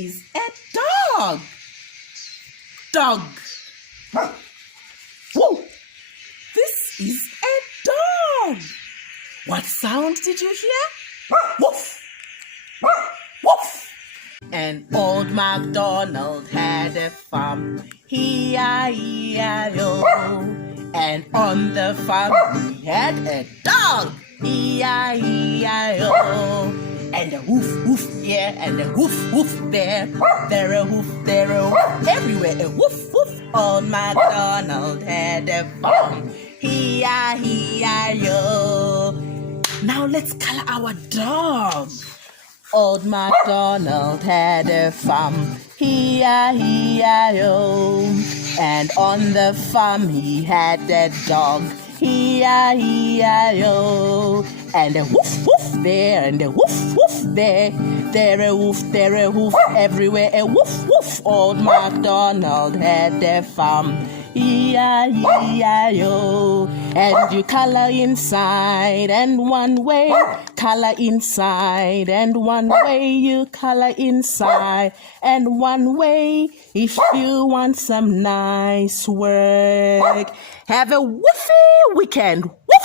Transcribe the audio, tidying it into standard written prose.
is a dog. Dog. Whoa! This is a dog. What sound did you hear? Woof! Woof! An old MacDonald had a farm, E-I-E-I-O. And on the farm he had a dog, E-I-E-I-O. And a woof woof here and a woof woof there. There a woof, there a woof, everywhere a woof woof. Old MacDonald had a farm, E-I-E-I-O. Now let's color our dog. Old MacDonald had a farm, E-I-E-I-O. And on the farm he had a dog, E-I-E-I-O. And a woof woof there and a woof woof there. There a woof, everywhere a woof woof. Old MacDonald had a farm, E-I-E-I-O. And you color inside and one way, color inside and one way, you color inside and one way. If you want some nice work, have a woofy weekend. Woof!